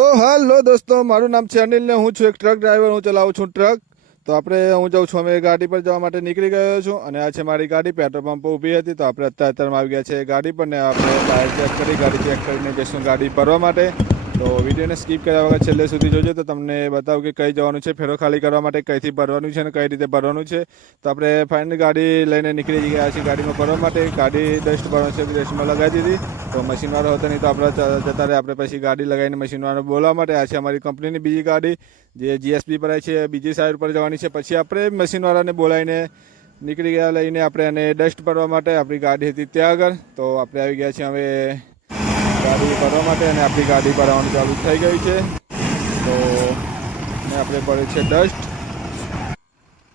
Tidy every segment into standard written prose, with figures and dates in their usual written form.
સો હાલો દોસ્તો, મારું નામ છે અનિલ ને હું છું એક ટ્રક ડ્રાઈવર. હું ચલાવું છું ટ્રક. તો હું જાઉં છું, અમે ગાડી પર જવા માટે નીકળી ગયો છું અને આ છે મારી ગાડી. પેટ્રોલ પંપ પર ઊભી હતી તો આપણે અત્યારમાં આવી ગયા છે ગાડી પર ને આપણે ટાયર ચેક કરી, ગાડી ચેક કરીને જઈશું ગાડી ભરવા માટે. તો વિડીયોને સ્કીપ કર્યા વગર છેલ્લે સુધી જોજો તો તમને બતાવું કે કઈ જવાનું છે, ફેરો ખાલી કરવા માટે કઈથી ભરવાનું છે અને કઈ રીતે ભરવાનું છે. તો આપણે ફાઇનલ ગાડી લઈને નીકળી ગયા છીએ ગાડીમાં ભરવા માટે. ગાડી ડસ્ટ ભરવાનું છે, ડસ્ટમાં લગાવી દીધી. તો મશીનવાળો હતો નહીં તો આપણે જતા રહે, આપણે પછી ગાડી લગાવીને મશીનવાળો બોલાવવા માટે. આ છે અમારી કંપનીની બીજી ગાડી જે જીએસબી પર છે, બીજી સાઈડ પર જવાની છે. પછી આપણે મશીનવાળાને બોલાવીને નીકળી ગયા લઈને આપણે એને ડસ્ટ ભરવા માટે. આપણી ગાડી હતી ત્યાં આગળ. તો આપણે આવી ગયા છીએ હવે ગાડી ભરવા માટે અને આપણી ગાડી ભરવાનું ચાલુ થઈ ગઈ છે. તો આપણે ભરે છે ડસ્ટ.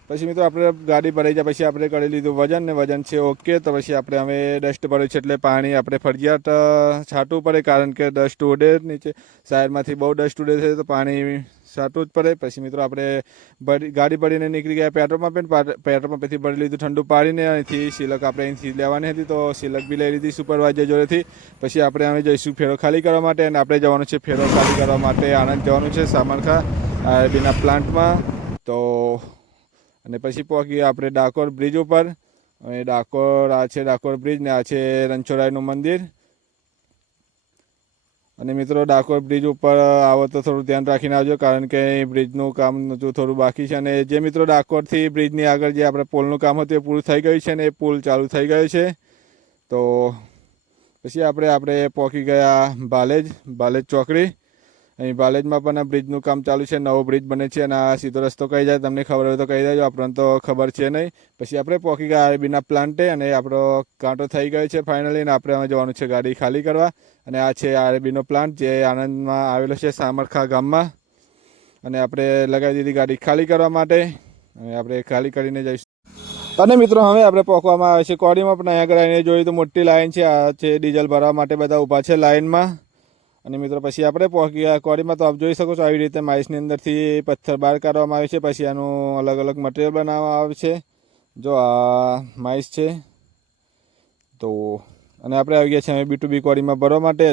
પછી મિત્રો આપણે ગાડી ભરાઈ જાય પછી આપણે કરી લીધું વજન ને વજન છે ઓકે. તો પછી આપણે હવે ડસ્ટ ભર્યું છે એટલે પાણી આપણે ફરજિયાત છાંટવું પડે, કારણ કે ડસ્ટ ઉડે નીચે સાઈડમાંથી બહુ ડસ્ટ ઉડે છે તો પાણી છાંટવું જ પડે. પછી મિત્રો આપણે ગાડી ભરીને નીકળી ગયા પેટ્રોલ પંપે. પેટ્રોલ પંપેથી ભરી લીધું ઠંડુ પાડીને. અહીંથી સિલક આપણે અહીંથી લેવાની હતી તો સિલક બી લઈ લીધી સુપરવાઇઝર જોડેથી. પછી આપણે હવે જઈશું ફેરો ખાલી કરવા માટે અને આપણે જવાનું છે ફેરો ખાલી કરવા માટે આણંદ જવાનું છે, સામરખા આરબીના પ્લાન્ટમાં. તો અને પછી પહોંચી આપણે ડાકોર બ્રિજ ઉપર. અને ડાકોર આ છે ડાકોર બ્રિજ ને આ છે રણછોડરાયનું મંદિર. અને મિત્રો ડાકોર બ્રિજ ઉપર આવો તો થોડું ધ્યાન રાખીને આવજો, કારણ કે બ્રિજનું કામ હજુ થોડું બાકી છે. અને જે મિત્રો ડાકોરથી બ્રિજની આગળ જે આપણે પુલનું કામ હતું એ પૂરું થઈ ગયું છે અને એ પુલ ચાલુ થઈ ગયો છે. તો પછી આપણે પહોંચી ગયા બાલેજ ચોકડી. અહીં બાલેજમાં પણ આ બ્રિજનું કામ ચાલુ છે, નવો બ્રિજ બને છે અને આ સીધો રસ્તો કઈ જાય તમને ખબર હોય તો કહી દેજો, આપણને તો ખબર છે નહીં. પછી આપણે પહોંચી ગયા આરબીના પ્લાન્ટે અને આપણો કાંટો થઈ ગયો છે ફાઇનલી. અને આપણે હવે જવાનું છે ગાડી ખાલી કરવા. અને આ છે આરબીનો પ્લાન્ટ જે આણંદમાં આવેલો છે, સામરખા ગામમાં. અને આપણે લગાવી દીધી ગાડી ખાલી કરવા માટે અને આપણે ખાલી કરીને જઈશું. અને મિત્રો હવે આપણે પહોંચવામાં આવે છે કોડીમાં. પણ અહીંયા આગળ આવીને જોયું તો મોટી લાઈન છે. આ છે ડીઝલ ભરવા માટે બધા ઊભા છે લાઈનમાં. અને મિત્રો પછી આપણે પહોંચી ગયા કોડીમાં. તો આપ જોઈ શકો છો આવી રીતે માઇસની અંદરથી પથ્થર બહાર કાઢવામાં આવે છે. પછી આનું અલગ અલગ મટીરિયલ બનાવવામાં આવે છે. જો આ માઇસ છે. તો અને આપણે આવી ગયા છીએ હવે B2B કોડીમાં ભરવા માટે.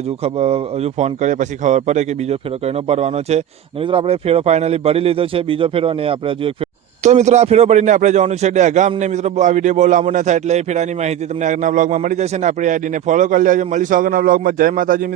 હજુ ફોન કરીએ પછી ખબર પડે કે બીજો ફેરો કઈનો ભરવાનો છે. અને મિત્રો આપણે ફેરો ફાઇનલી ભરી લીધો છે, બીજો ફેરો. અને આપણે હજુ એક ફેરો. તો મિત્રો આ ફેરો ભરીને આપણે જવાનું છે દહેગામ. ને મિત્રો આ વિડીયો બહુ લાંબો ના થાય એટલે એ ફેરાની માહિતી તમને આગળના બ્લોગમાં મળી જશે. ને આપણી આઈડીને ફોલો કરી લેજો. મળીશું આગળના બ્લોગમાં. જય માતાજી.